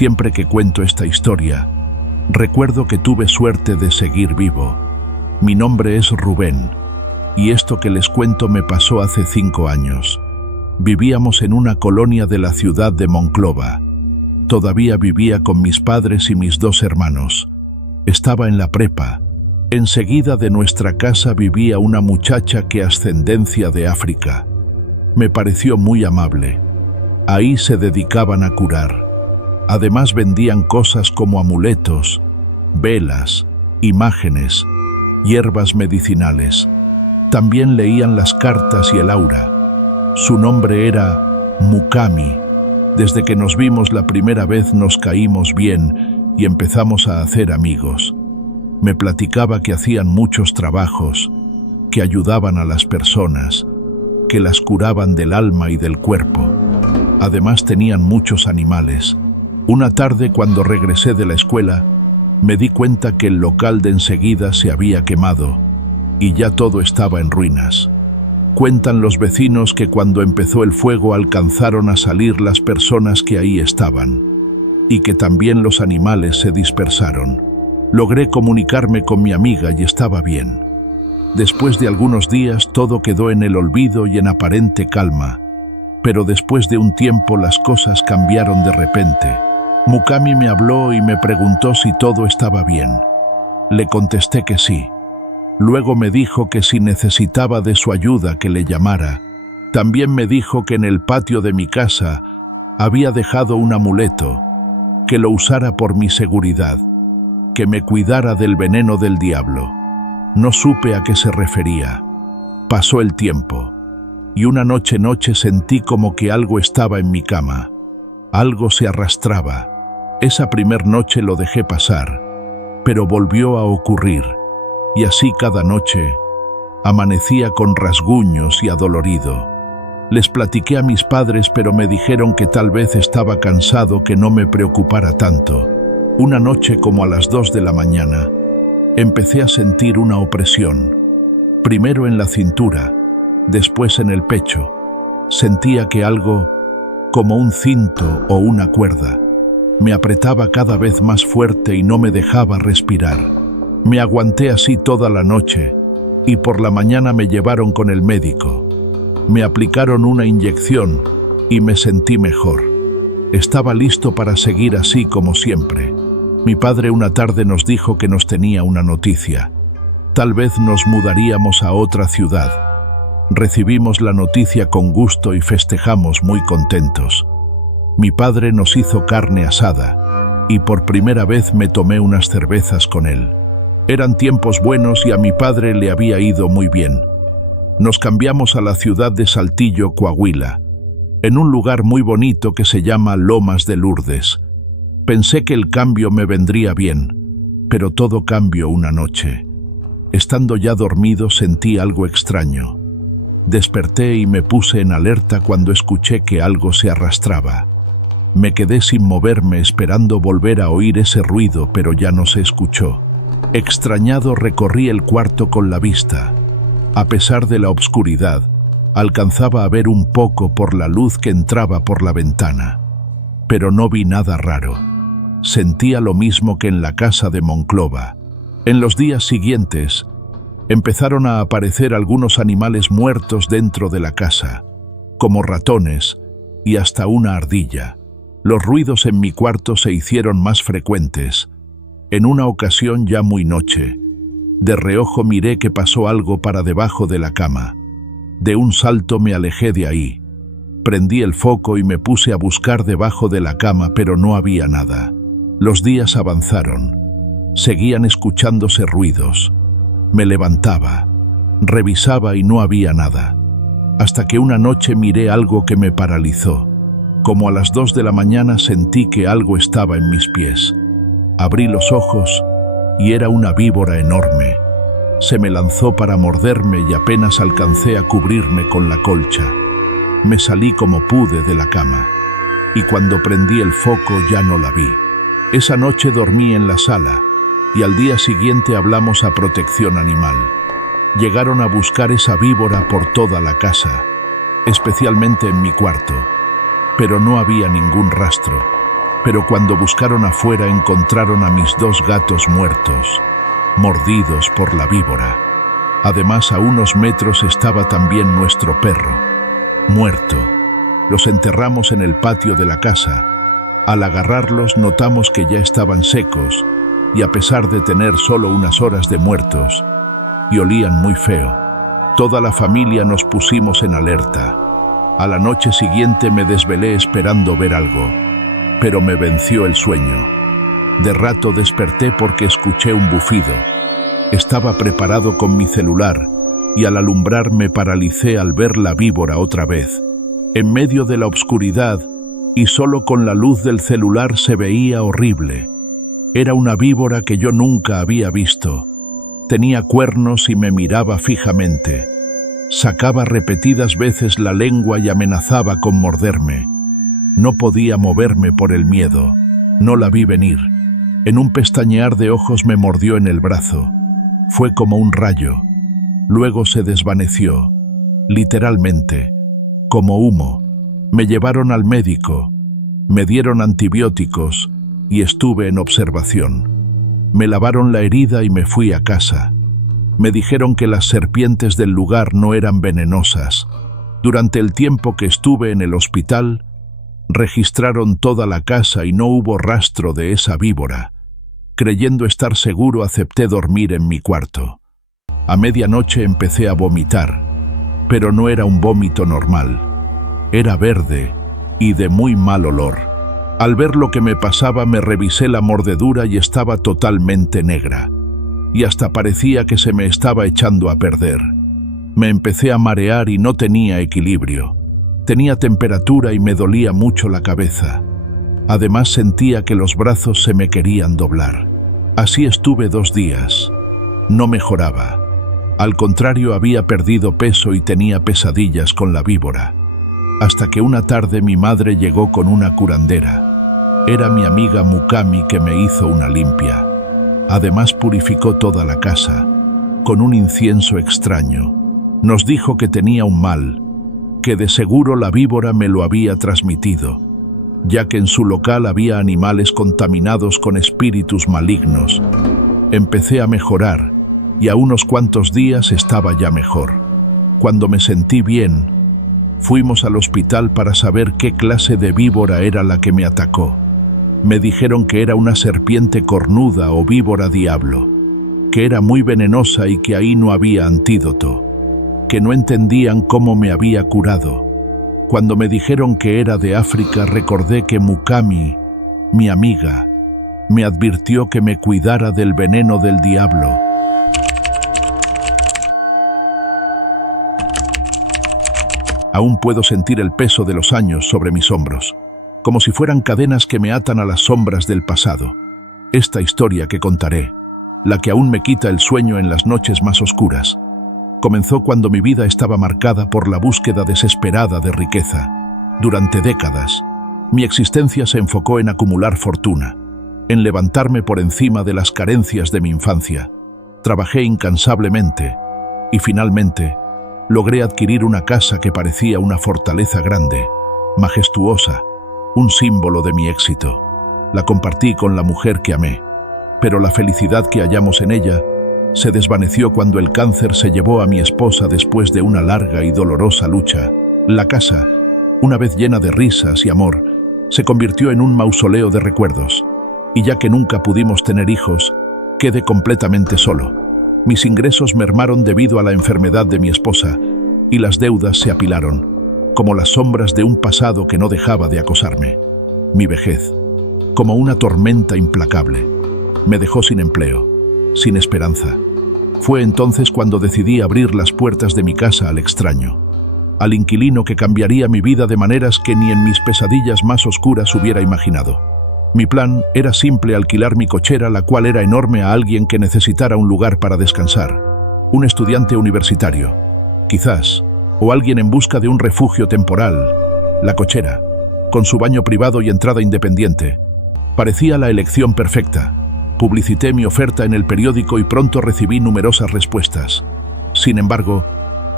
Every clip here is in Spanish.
Siempre que cuento esta historia, recuerdo que tuve suerte de seguir vivo. Mi nombre es Rubén, y esto que les cuento me pasó hace 5 años. Vivíamos en una colonia de la ciudad de Monclova. Todavía vivía con mis padres y mis 2 hermanos. Estaba en la prepa. Enseguida de nuestra casa vivía una muchacha que ascendencia de África. Me pareció muy amable. Ahí se dedicaban a curar. Además vendían cosas como amuletos, velas, imágenes, hierbas medicinales. También leían las cartas y el aura. Su nombre era Mukami. Desde que nos vimos la primera vez nos caímos bien y empezamos a hacer amigos. Me platicaba que hacían muchos trabajos, que ayudaban a las personas, que las curaban del alma y del cuerpo. Además tenían muchos animales. Una tarde, cuando regresé de la escuela, me di cuenta que el local de enseguida se había quemado y ya todo estaba en ruinas. Cuentan los vecinos que cuando empezó el fuego alcanzaron a salir las personas que ahí estaban y que también los animales se dispersaron. Logré comunicarme con mi amiga y estaba bien. Después de algunos días todo quedó en el olvido y en aparente calma, pero después de un tiempo las cosas cambiaron de repente. Mukami me habló y me preguntó si todo estaba bien. Le contesté que sí. Luego me dijo que si necesitaba de su ayuda que le llamara. También me dijo que en el patio de mi casa había dejado un amuleto, que lo usara por mi seguridad, que me cuidara del veneno del diablo. No supe a qué se refería. Pasó el tiempo, y una noche sentí como que algo estaba en mi cama. Algo se arrastraba. Esa primer noche lo dejé pasar, pero volvió a ocurrir, y así cada noche amanecía con rasguños y adolorido. Les platiqué a mis padres, pero me dijeron que tal vez estaba cansado, que no me preocupara tanto. Una noche, como a las 2 de la mañana, empecé a sentir una opresión. Primero en la cintura, después en el pecho. Sentía que algo, como un cinto o una cuerda, me apretaba cada vez más fuerte y no me dejaba respirar. Me aguanté así toda la noche y por la mañana me llevaron con el médico. Me aplicaron una inyección y me sentí mejor. Estaba listo para seguir así como siempre. Mi padre una tarde nos dijo que nos tenía una noticia. Tal vez nos mudaríamos a otra ciudad. Recibimos la noticia con gusto y festejamos muy contentos. Mi padre nos hizo carne asada y por primera vez me tomé unas cervezas con él. Eran tiempos buenos y a mi padre le había ido muy bien. Nos cambiamos a la ciudad de Saltillo, Coahuila, en un lugar muy bonito que se llama Lomas de Lourdes. Pensé que el cambio me vendría bien, pero todo cambió una noche. Estando ya dormido sentí algo extraño. Desperté y me puse en alerta cuando escuché que algo se arrastraba. Me quedé sin moverme esperando volver a oír ese ruido, pero ya no se escuchó. Extrañado recorrí el cuarto con la vista. A pesar de la obscuridad, alcanzaba a ver un poco por la luz que entraba por la ventana. Pero no vi nada raro. Sentía lo mismo que en la casa de Monclova. En los días siguientes, empezaron a aparecer algunos animales muertos dentro de la casa, como ratones y hasta una ardilla. Los ruidos en mi cuarto se hicieron más frecuentes. En una ocasión, ya muy noche, de reojo miré que pasó algo para debajo de la cama. De un salto me alejé de ahí. Prendí el foco y me puse a buscar debajo de la cama, pero no había nada. Los días avanzaron. Seguían escuchándose ruidos. Me levantaba, revisaba y no había nada. Hasta que una noche miré algo que me paralizó. Como a las 2 de la mañana sentí que algo estaba en mis pies. Abrí los ojos y era una víbora enorme. Se me lanzó para morderme y apenas alcancé a cubrirme con la colcha. Me salí como pude de la cama y cuando prendí el foco ya no la vi. Esa noche dormí en la sala y al día siguiente hablamos a Protección Animal. Llegaron a buscar esa víbora por toda la casa, especialmente en mi cuarto, pero no había ningún rastro. pero cuando buscaron afuera encontraron a mis 2 gatos muertos, mordidos por la víbora. Además, a unos metros estaba también nuestro perro, muerto. Los enterramos en el patio de la casa. Al agarrarlos notamos que ya estaban secos y a pesar de tener solo unas horas de muertos, y olían muy feo, toda la familia nos pusimos en alerta. A la noche siguiente me desvelé esperando ver algo, pero me venció el sueño. De rato desperté porque escuché un bufido. Estaba preparado con mi celular y al alumbrar me paralicé al ver la víbora otra vez. En medio de la oscuridad y solo con la luz del celular se veía horrible. Era una víbora que yo nunca había visto. Tenía cuernos y me miraba fijamente. Sacaba repetidas veces la lengua y amenazaba con morderme. No podía moverme por el miedo. No la vi venir. En un pestañear de ojos me mordió en el brazo. Fue como un rayo. Luego se desvaneció, literalmente, como humo. Me llevaron al médico, me dieron antibióticos y estuve en observación. Me lavaron la herida y me fui a casa. Me dijeron que las serpientes del lugar no eran venenosas. Durante el tiempo que estuve en el hospital, registraron toda la casa y no hubo rastro de esa víbora. Creyendo estar seguro, acepté dormir en mi cuarto. A medianoche empecé a vomitar, pero no era un vómito normal. Era verde y de muy mal olor. Al ver lo que me pasaba, me revisé la mordedura y estaba totalmente negra. Y hasta parecía que se me estaba echando a perder. Me empecé a marear y no tenía equilibrio. Tenía temperatura y me dolía mucho la cabeza. Además sentía que los brazos se me querían doblar. Así estuve 2 días. No mejoraba. Al contrario, había perdido peso y tenía pesadillas con la víbora. Hasta que una tarde mi madre llegó con una curandera. Era mi amiga Mukami que me hizo una limpia. Además purificó toda la casa, con un incienso extraño. Nos dijo que tenía un mal, que de seguro la víbora me lo había transmitido, ya que en su local había animales contaminados con espíritus malignos. Empecé a mejorar y a unos cuantos días estaba ya mejor. Cuando me sentí bien, fuimos al hospital para saber qué clase de víbora era la que me atacó. Me dijeron que era una serpiente cornuda o víbora diablo, que era muy venenosa y que ahí no había antídoto, que no entendían cómo me había curado. Cuando me dijeron que era de África, recordé que Mukami, mi amiga, me advirtió que me cuidara del veneno del diablo. Aún puedo sentir el peso de los años sobre mis hombros, como si fueran cadenas que me atan a las sombras del pasado. Esta historia que contaré, la que aún me quita el sueño en las noches más oscuras, comenzó cuando mi vida estaba marcada por la búsqueda desesperada de riqueza. Durante décadas, mi existencia se enfocó en acumular fortuna, en levantarme por encima de las carencias de mi infancia. Trabajé incansablemente y finalmente logré adquirir una casa que parecía una fortaleza grande, majestuosa, un símbolo de mi éxito. La compartí con la mujer que amé, pero la felicidad que hallamos en ella se desvaneció cuando el cáncer se llevó a mi esposa después de una larga y dolorosa lucha. La casa, una vez llena de risas y amor, se convirtió en un mausoleo de recuerdos, y ya que nunca pudimos tener hijos, quedé completamente solo. Mis ingresos mermaron debido a la enfermedad de mi esposa, y las deudas se apilaron, como las sombras de un pasado que no dejaba de acosarme. Mi vejez, como una tormenta implacable, me dejó sin empleo, sin esperanza. Fue entonces cuando decidí abrir las puertas de mi casa al extraño, al inquilino que cambiaría mi vida de maneras que ni en mis pesadillas más oscuras hubiera imaginado. Mi plan era simple: alquilar mi cochera, la cual era enorme, a alguien que necesitara un lugar para descansar, un estudiante universitario, quizás, o alguien en busca de un refugio temporal. La cochera, con su baño privado y entrada independiente, parecía la elección perfecta. Publicité mi oferta en el periódico y pronto recibí numerosas respuestas. Sin embargo,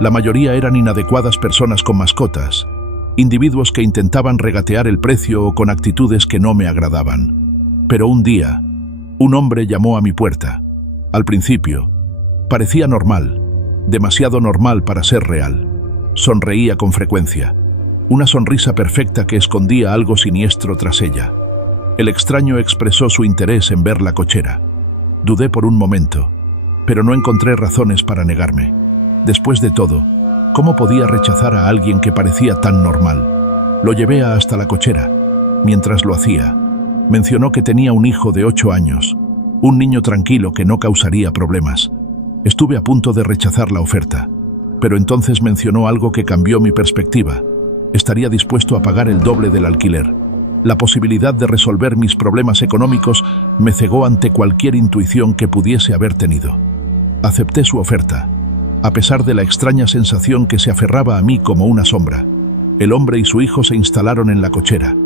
la mayoría eran inadecuadas personas con mascotas, individuos que intentaban regatear el precio o con actitudes que no me agradaban. Pero un día, un hombre llamó a mi puerta. Al principio, parecía normal, demasiado normal para ser real. Sonreía con frecuencia, una sonrisa perfecta que escondía algo siniestro tras ella. El extraño expresó su interés en ver la cochera. Dudé por un momento, pero no encontré razones para negarme. Después de todo, ¿cómo podía rechazar a alguien que parecía tan normal? Lo llevé hasta la cochera. Mientras lo hacía, mencionó que tenía un hijo de 8 años, un niño tranquilo que no causaría problemas. Estuve a punto de rechazar la oferta, pero entonces mencionó algo que cambió mi perspectiva. Estaría dispuesto a pagar el doble del alquiler. La posibilidad de resolver mis problemas económicos me cegó ante cualquier intuición que pudiese haber tenido. Acepté su oferta, a pesar de la extraña sensación que se aferraba a mí como una sombra. El hombre y su hijo se instalaron en la cochera,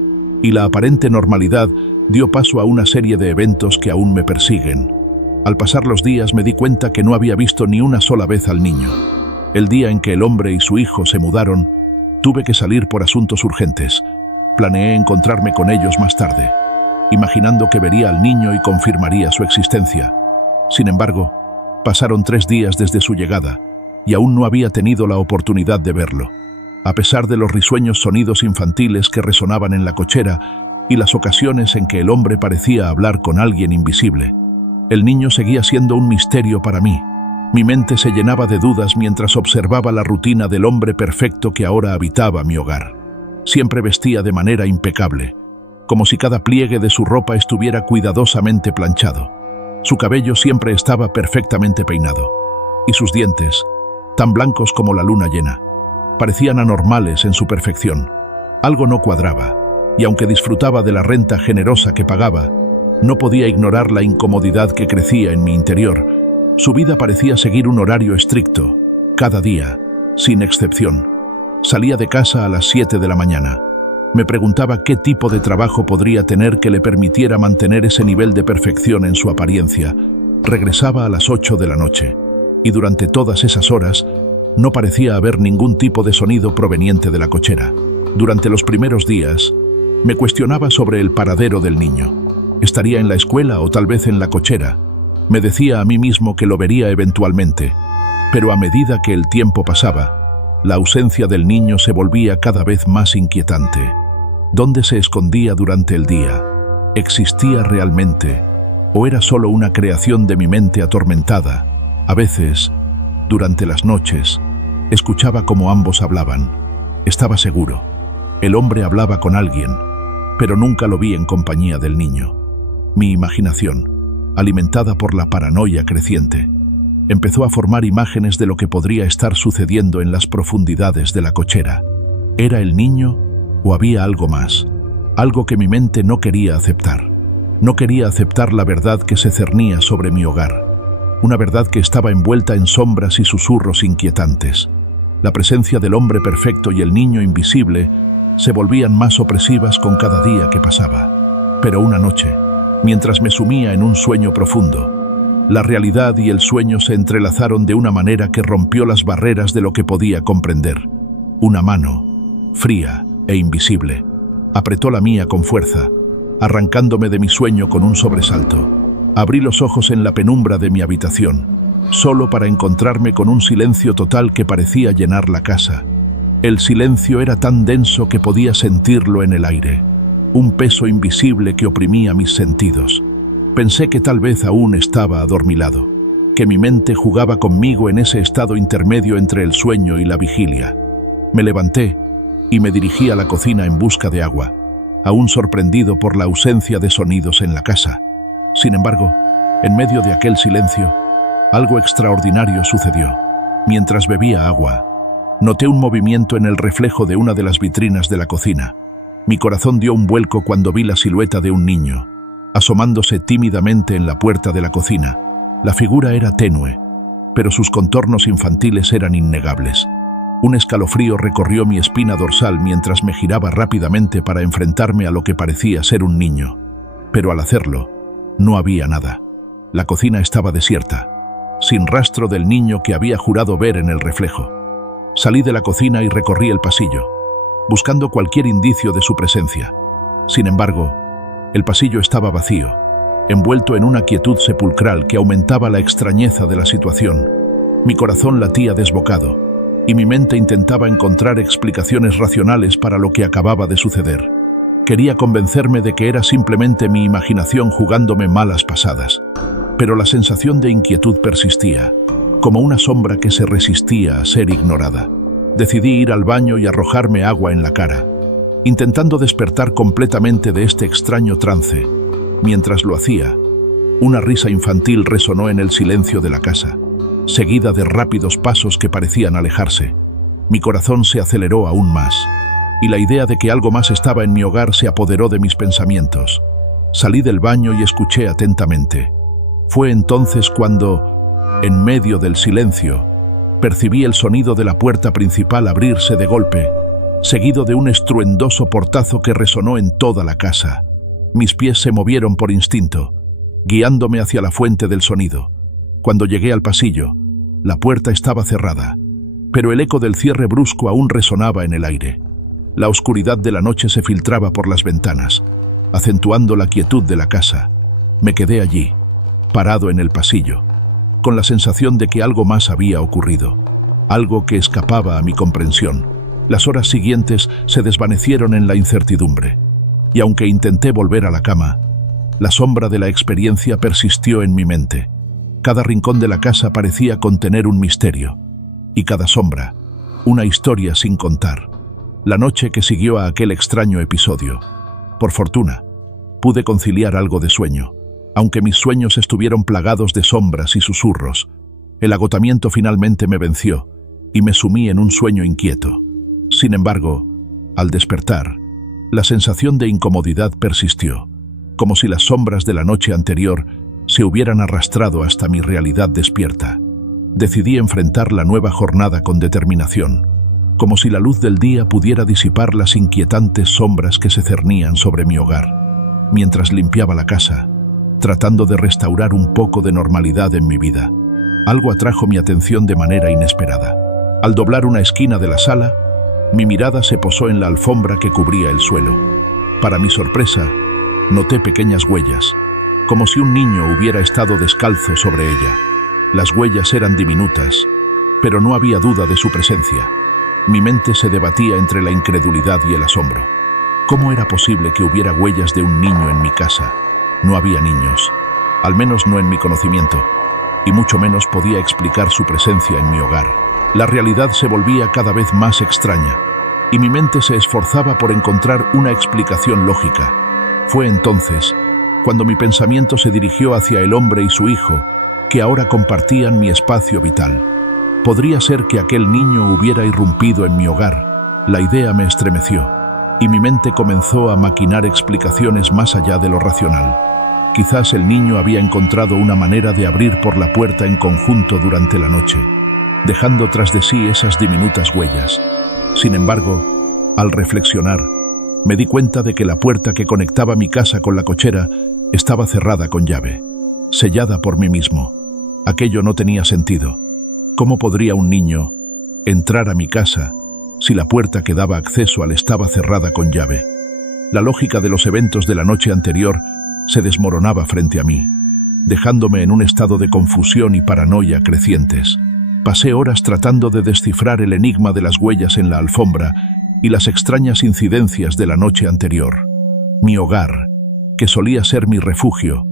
y la aparente normalidad dio paso a una serie de eventos que aún me persiguen. Al pasar los días me di cuenta que no había visto ni una sola vez al niño. El día en que el hombre y su hijo se mudaron, tuve que salir por asuntos urgentes. Planeé encontrarme con ellos más tarde, imaginando que vería al niño y confirmaría su existencia. Sin embargo, pasaron 3 días desde su llegada, y aún no había tenido la oportunidad de verlo. A pesar de los risueños sonidos infantiles que resonaban en la cochera y las ocasiones en que el hombre parecía hablar con alguien invisible, el niño seguía siendo un misterio para mí. Mi mente se llenaba de dudas mientras observaba la rutina del hombre perfecto que ahora habitaba mi hogar. Siempre vestía de manera impecable, como si cada pliegue de su ropa estuviera cuidadosamente planchado. Su cabello siempre estaba perfectamente peinado, y sus dientes, tan blancos como la luna llena, parecían anormales en su perfección. Algo no cuadraba, y aunque disfrutaba de la renta generosa que pagaba, no podía ignorar la incomodidad que crecía en mi interior. Su vida parecía seguir un horario estricto, cada día, sin excepción. Salía de casa a las 7 de la mañana. Me preguntaba qué tipo de trabajo podría tener que le permitiera mantener ese nivel de perfección en su apariencia. Regresaba a las 8 de la noche, y durante todas esas horas no parecía haber ningún tipo de sonido proveniente de la cochera. Durante los primeros días, me cuestionaba sobre el paradero del niño. ¿Estaría en la escuela o tal vez en la cochera? Me decía a mí mismo que lo vería eventualmente, pero a medida que el tiempo pasaba, la ausencia del niño se volvía cada vez más inquietante. ¿Dónde se escondía durante el día? ¿Existía realmente? ¿O era solo una creación de mi mente atormentada? A veces, durante las noches, escuchaba cómo ambos hablaban. Estaba seguro. El hombre hablaba con alguien, pero nunca lo vi en compañía del niño. Mi imaginación, alimentada por la paranoia creciente, empezó a formar imágenes de lo que podría estar sucediendo en las profundidades de la cochera. ¿Era el niño o había algo más? Algo que mi mente no quería aceptar. No quería aceptar la verdad que se cernía sobre mi hogar. Una verdad que estaba envuelta en sombras y susurros inquietantes. La presencia del hombre perfecto y el niño invisible se volvían más opresivas con cada día que pasaba. Pero una noche, mientras me sumía en un sueño profundo, la realidad y el sueño se entrelazaron de una manera que rompió las barreras de lo que podía comprender. Una mano, fría e invisible, apretó la mía con fuerza, arrancándome de mi sueño con un sobresalto. Abrí los ojos en la penumbra de mi habitación, solo para encontrarme con un silencio total que parecía llenar la casa. El silencio era tan denso que podía sentirlo en el aire, un peso invisible que oprimía mis sentidos. Pensé que tal vez aún estaba adormilado, que mi mente jugaba conmigo en ese estado intermedio entre el sueño y la vigilia. Me levanté y me dirigí a la cocina en busca de agua, aún sorprendido por la ausencia de sonidos en la casa. Sin embargo, en medio de aquel silencio, algo extraordinario sucedió. Mientras bebía agua, noté un movimiento en el reflejo de una de las vitrinas de la cocina. Mi corazón dio un vuelco cuando vi la silueta de un niño, asomándose tímidamente en la puerta de la cocina. La figura era tenue, pero sus contornos infantiles eran innegables. Un escalofrío recorrió mi espina dorsal mientras me giraba rápidamente para enfrentarme a lo que parecía ser un niño. Pero al hacerlo, no había nada. La cocina estaba desierta, sin rastro del niño que había jurado ver en el reflejo. Salí de la cocina y recorrí el pasillo. buscando cualquier indicio de su presencia. Sin embargo, el pasillo estaba vacío, envuelto en una quietud sepulcral que aumentaba la extrañeza de la situación. Mi corazón latía desbocado, y mi mente intentaba encontrar explicaciones racionales para lo que acababa de suceder. Quería convencerme de que era simplemente mi imaginación jugándome malas pasadas, pero la sensación de inquietud persistía, como una sombra que se resistía a ser ignorada. Decidí ir al baño y arrojarme agua en la cara, intentando despertar completamente de este extraño trance. Mientras lo hacía, una risa infantil resonó en el silencio de la casa, seguida de rápidos pasos que parecían alejarse. Mi corazón se aceleró aún más, y la idea de que algo más estaba en mi hogar se apoderó de mis pensamientos. Salí del baño y escuché atentamente. Fue entonces cuando, en medio del silencio, percibí el sonido de la puerta principal abrirse de golpe, seguido de un estruendoso portazo que resonó en toda la casa. Mis pies se movieron por instinto, guiándome hacia la fuente del sonido. Cuando llegué al pasillo, la puerta estaba cerrada, pero el eco del cierre brusco aún resonaba en el aire. La oscuridad de la noche se filtraba por las ventanas, acentuando la quietud de la casa. Me quedé allí, parado en el pasillo, con la sensación de que algo más había ocurrido, algo que escapaba a mi comprensión. Las horas siguientes se desvanecieron en la incertidumbre, y aunque intenté volver a la cama, la sombra de la experiencia persistió en mi mente. Cada rincón de la casa parecía contener un misterio, y cada sombra, una historia sin contar. La noche que siguió a aquel extraño episodio, por fortuna, pude conciliar algo de sueño, aunque mis sueños estuvieron plagados de sombras y susurros. El agotamiento finalmente me venció, y me sumí en un sueño inquieto. Sin embargo, al despertar, la sensación de incomodidad persistió, como si las sombras de la noche anterior se hubieran arrastrado hasta mi realidad despierta. Decidí enfrentar la nueva jornada con determinación, como si la luz del día pudiera disipar las inquietantes sombras que se cernían sobre mi hogar. Mientras limpiaba la casa, tratando de restaurar un poco de normalidad en mi vida, algo atrajo mi atención de manera inesperada. Al doblar una esquina de la sala, mi mirada se posó en la alfombra que cubría el suelo. Para mi sorpresa, noté pequeñas huellas, como si un niño hubiera estado descalzo sobre ella. Las huellas eran diminutas, pero no había duda de su presencia. Mi mente se debatía entre la incredulidad y el asombro. ¿Cómo era posible que hubiera huellas de un niño en mi casa? No había niños, al menos no en mi conocimiento, y mucho menos podía explicar su presencia en mi hogar. La realidad se volvía cada vez más extraña, y mi mente se esforzaba por encontrar una explicación lógica. Fue entonces cuando mi pensamiento se dirigió hacia el hombre y su hijo, que ahora compartían mi espacio vital. Podría ser que aquel niño hubiera irrumpido en mi hogar. La idea me estremeció, y mi mente comenzó a maquinar explicaciones más allá de lo racional. Quizás el niño había encontrado una manera de abrir por la puerta en conjunto durante la noche, dejando tras de sí esas diminutas huellas. Sin embargo, al reflexionar, me di cuenta de que la puerta que conectaba mi casa con la cochera estaba cerrada con llave, sellada por mí mismo. Aquello no tenía sentido. ¿Cómo podría un niño entrar a mi casa si la puerta que daba acceso al estaba cerrada con llave? La lógica de los eventos de la noche anterior se desmoronaba frente a mí, dejándome en un estado de confusión y paranoia crecientes. Pasé horas tratando de descifrar el enigma de las huellas en la alfombra y las extrañas incidencias de la noche anterior. Mi hogar, que solía ser mi refugio,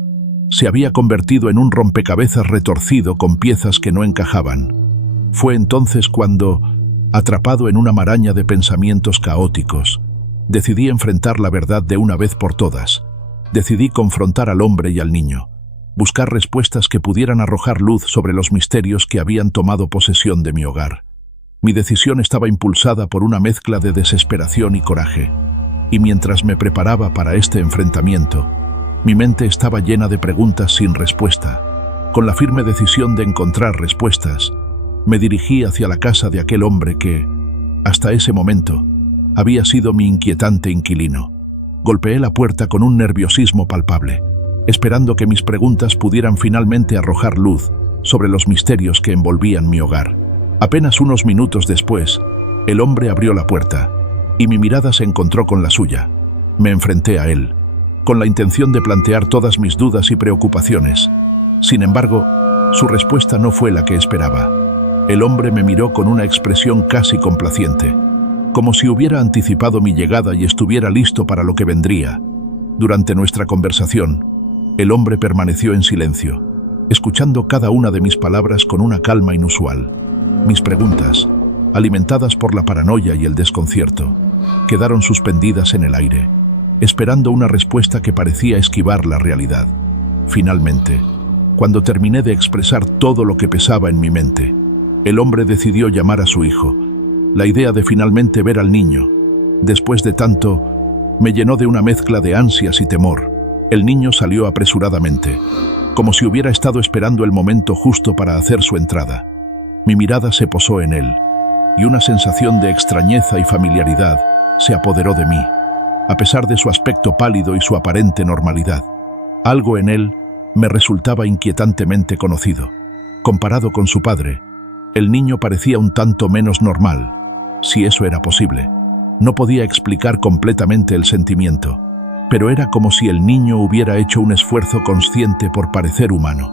se había convertido en un rompecabezas retorcido con piezas que no encajaban. Fue entonces cuando, atrapado en una maraña de pensamientos caóticos, decidí enfrentar la verdad de una vez por todas. Decidí confrontar al hombre y al niño, buscar respuestas que pudieran arrojar luz sobre los misterios que habían tomado posesión de mi hogar. Mi decisión estaba impulsada por una mezcla de desesperación y coraje, y mientras me preparaba para este enfrentamiento, mi mente estaba llena de preguntas sin respuesta. Con la firme decisión de encontrar respuestas, me dirigí hacia la casa de aquel hombre que, hasta ese momento, había sido mi inquietante inquilino. Golpeé la puerta con un nerviosismo palpable, esperando que mis preguntas pudieran finalmente arrojar luz sobre los misterios que envolvían mi hogar. Apenas unos minutos después, el hombre abrió la puerta, y mi mirada se encontró con la suya. Me enfrenté a él, con la intención de plantear todas mis dudas y preocupaciones. Sin embargo, su respuesta no fue la que esperaba. El hombre me miró con una expresión casi complaciente, como si hubiera anticipado mi llegada y estuviera listo para lo que vendría. Durante nuestra conversación, el hombre permaneció en silencio, escuchando cada una de mis palabras con una calma inusual. Mis preguntas, alimentadas por la paranoia y el desconcierto, quedaron suspendidas en el aire, esperando una respuesta que parecía esquivar la realidad. Finalmente, cuando terminé de expresar todo lo que pesaba en mi mente, el hombre decidió llamar a su hijo. La idea de finalmente ver al niño, después de tanto, me llenó de una mezcla de ansias y temor. El niño salió apresuradamente, como si hubiera estado esperando el momento justo para hacer su entrada. Mi mirada se posó en él, y una sensación de extrañeza y familiaridad se apoderó de mí, a pesar de su aspecto pálido y su aparente normalidad. Algo en él me resultaba inquietantemente conocido. Comparado con su padre, el niño parecía un tanto menos normal, si eso era posible. No podía explicar completamente el sentimiento, pero era como si el niño hubiera hecho un esfuerzo consciente por parecer humano.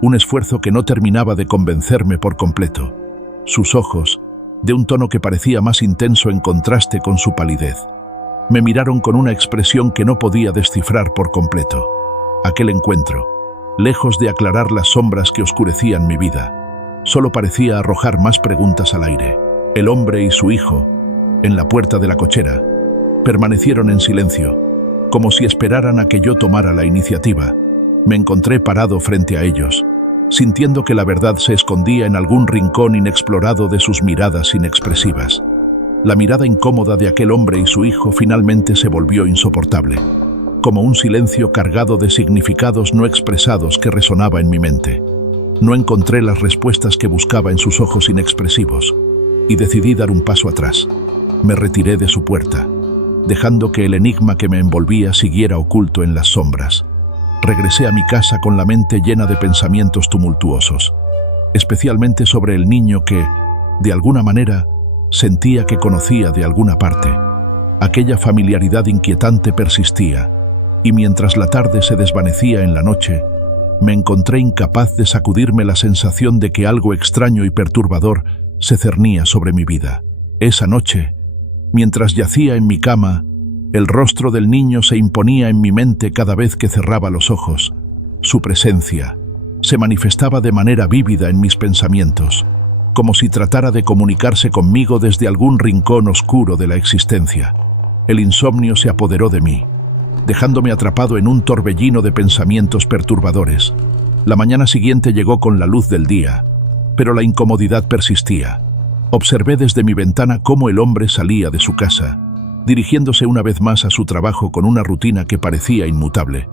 Un esfuerzo que no terminaba de convencerme por completo. Sus ojos, de un tono que parecía más intenso en contraste con su palidez, me miraron con una expresión que no podía descifrar por completo. Aquel encuentro, lejos de aclarar las sombras que oscurecían mi vida, solo parecía arrojar más preguntas al aire. El hombre y su hijo, en la puerta de la cochera, permanecieron en silencio, como si esperaran a que yo tomara la iniciativa. Me encontré parado frente a ellos, sintiendo que la verdad se escondía en algún rincón inexplorado de sus miradas inexpresivas. La mirada incómoda de aquel hombre y su hijo finalmente se volvió insoportable, como un silencio cargado de significados no expresados que resonaba en mi mente. No encontré las respuestas que buscaba en sus ojos inexpresivos, y decidí dar un paso atrás. Me retiré de su puerta, dejando que el enigma que me envolvía siguiera oculto en las sombras. Regresé a mi casa con la mente llena de pensamientos tumultuosos, especialmente sobre el niño que, de alguna manera, sentía que conocía de alguna parte. Aquella familiaridad inquietante persistía, y mientras la tarde se desvanecía en la noche, me encontré incapaz de sacudirme la sensación de que algo extraño y perturbador se cernía sobre mi vida. Esa noche, mientras yacía en mi cama, el rostro del niño se imponía en mi mente cada vez que cerraba los ojos. Su presencia se manifestaba de manera vívida en mis pensamientos, como si tratara de comunicarse conmigo desde algún rincón oscuro de la existencia. El insomnio se apoderó de mí, dejándome atrapado en un torbellino de pensamientos perturbadores. La mañana siguiente llegó con la luz del día, pero la incomodidad persistía. Observé desde mi ventana cómo el hombre salía de su casa, dirigiéndose una vez más a su trabajo con una rutina que parecía inmutable.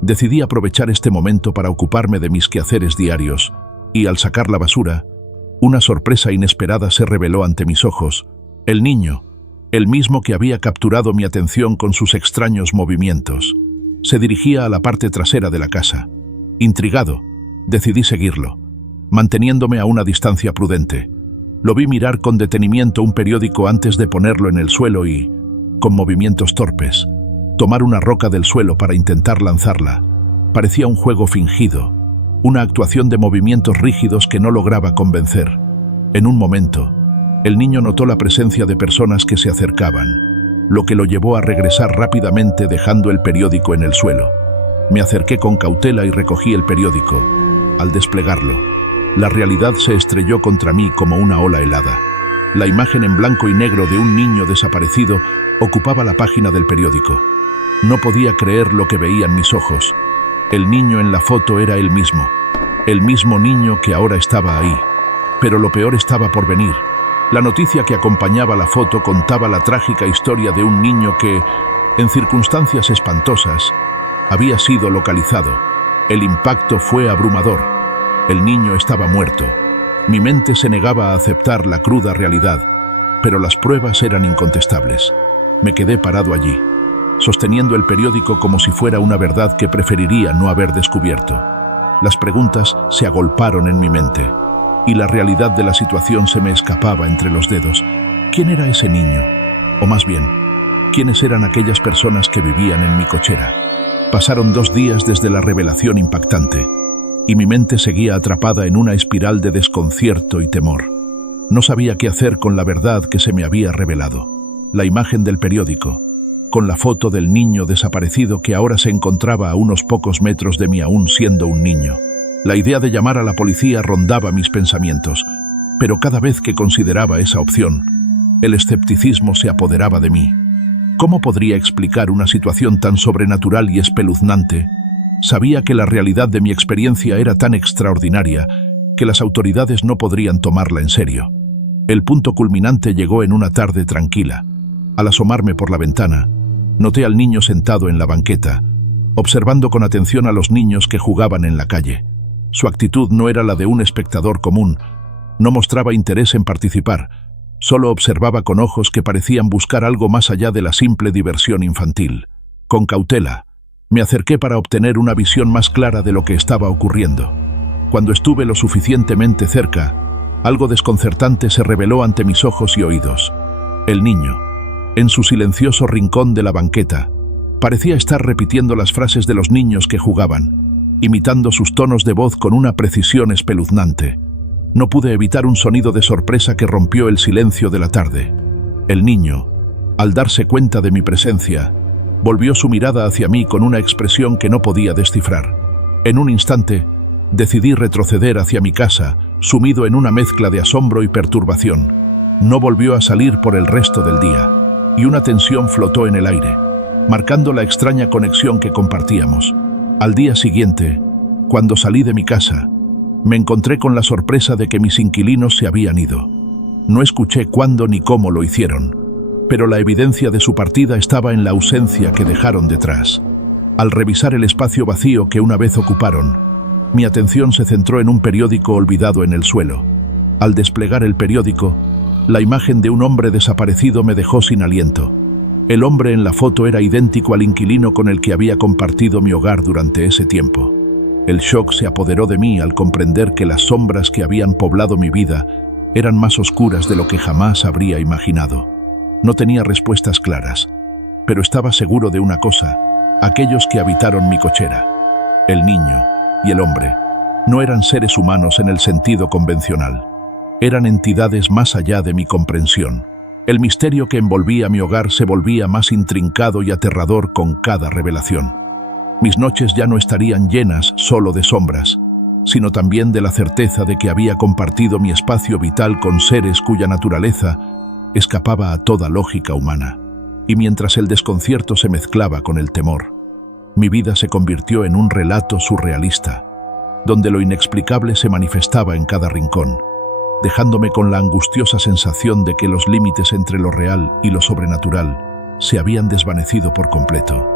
Decidí aprovechar este momento para ocuparme de mis quehaceres diarios, y al sacar la basura, una sorpresa inesperada se reveló ante mis ojos. El niño, el mismo que había capturado mi atención con sus extraños movimientos, se dirigía a la parte trasera de la casa. Intrigado, decidí seguirlo, manteniéndome a una distancia prudente. Lo vi mirar con detenimiento un periódico antes de ponerlo en el suelo y, con movimientos torpes, tomar una roca del suelo para intentar lanzarla. Parecía un juego fingido, una actuación de movimientos rígidos que no lograba convencer. En un momento, el niño notó la presencia de personas que se acercaban, lo que lo llevó a regresar rápidamente dejando el periódico en el suelo. Me acerqué con cautela y recogí el periódico. Al desplegarlo, la realidad se estrelló contra mí como una ola helada. La imagen en blanco y negro de un niño desaparecido ocupaba la página del periódico. No podía creer lo que veían mis ojos. El niño en la foto era el mismo niño que ahora estaba ahí. Pero lo peor estaba por venir. La noticia que acompañaba la foto contaba la trágica historia de un niño que, en circunstancias espantosas, había sido localizado. El impacto fue abrumador. El niño estaba muerto. Mi mente se negaba a aceptar la cruda realidad, pero las pruebas eran incontestables. Me quedé parado allí, sosteniendo el periódico como si fuera una verdad que preferiría no haber descubierto. Las preguntas se agolparon en mi mente, y la realidad de la situación se me escapaba entre los dedos. ¿Quién era ese niño? O más bien, ¿quiénes eran aquellas personas que vivían en mi cochera? Pasaron 2 días desde la revelación impactante, y mi mente seguía atrapada en una espiral de desconcierto y temor. No sabía qué hacer con la verdad que se me había revelado. La imagen del periódico, con la foto del niño desaparecido que ahora se encontraba a unos pocos metros de mí aún siendo un niño. La idea de llamar a la policía rondaba mis pensamientos, pero cada vez que consideraba esa opción, el escepticismo se apoderaba de mí. ¿Cómo podría explicar una situación tan sobrenatural y espeluznante? Sabía que la realidad de mi experiencia era tan extraordinaria que las autoridades no podrían tomarla en serio. El punto culminante llegó en una tarde tranquila. Al asomarme por la ventana, noté al niño sentado en la banqueta, observando con atención a los niños que jugaban en la calle. Su actitud no era la de un espectador común, no mostraba interés en participar, solo observaba con ojos que parecían buscar algo más allá de la simple diversión infantil. Con cautela, me acerqué para obtener una visión más clara de lo que estaba ocurriendo. Cuando estuve lo suficientemente cerca, algo desconcertante se reveló ante mis ojos y oídos. El niño, en su silencioso rincón de la banqueta, parecía estar repitiendo las frases de los niños que jugaban, imitando sus tonos de voz con una precisión espeluznante. No pude evitar un sonido de sorpresa que rompió el silencio de la tarde. El niño, al darse cuenta de mi presencia, volvió su mirada hacia mí con una expresión que no podía descifrar. En un instante, decidí retroceder hacia mi casa, sumido en una mezcla de asombro y perturbación. No volvió a salir por el resto del día, y una tensión flotó en el aire, marcando la extraña conexión que compartíamos. Al día siguiente, cuando salí de mi casa, me encontré con la sorpresa de que mis inquilinos se habían ido. No escuché cuándo ni cómo lo hicieron, pero la evidencia de su partida estaba en la ausencia que dejaron detrás. Al revisar el espacio vacío que una vez ocuparon, mi atención se centró en un periódico olvidado en el suelo. Al desplegar el periódico, la imagen de un hombre desaparecido me dejó sin aliento. El hombre en la foto era idéntico al inquilino con el que había compartido mi hogar durante ese tiempo. El shock se apoderó de mí al comprender que las sombras que habían poblado mi vida eran más oscuras de lo que jamás habría imaginado. No tenía respuestas claras, pero estaba seguro de una cosa: aquellos que habitaron mi cochera, el niño y el hombre, no eran seres humanos en el sentido convencional. Eran entidades más allá de mi comprensión. El misterio que envolvía mi hogar se volvía más intrincado y aterrador con cada revelación. Mis noches ya no estarían llenas solo de sombras, sino también de la certeza de que había compartido mi espacio vital con seres cuya naturaleza escapaba a toda lógica humana. Y mientras el desconcierto se mezclaba con el temor, mi vida se convirtió en un relato surrealista, donde lo inexplicable se manifestaba en cada rincón, dejándome con la angustiosa sensación de que los límites entre lo real y lo sobrenatural se habían desvanecido por completo.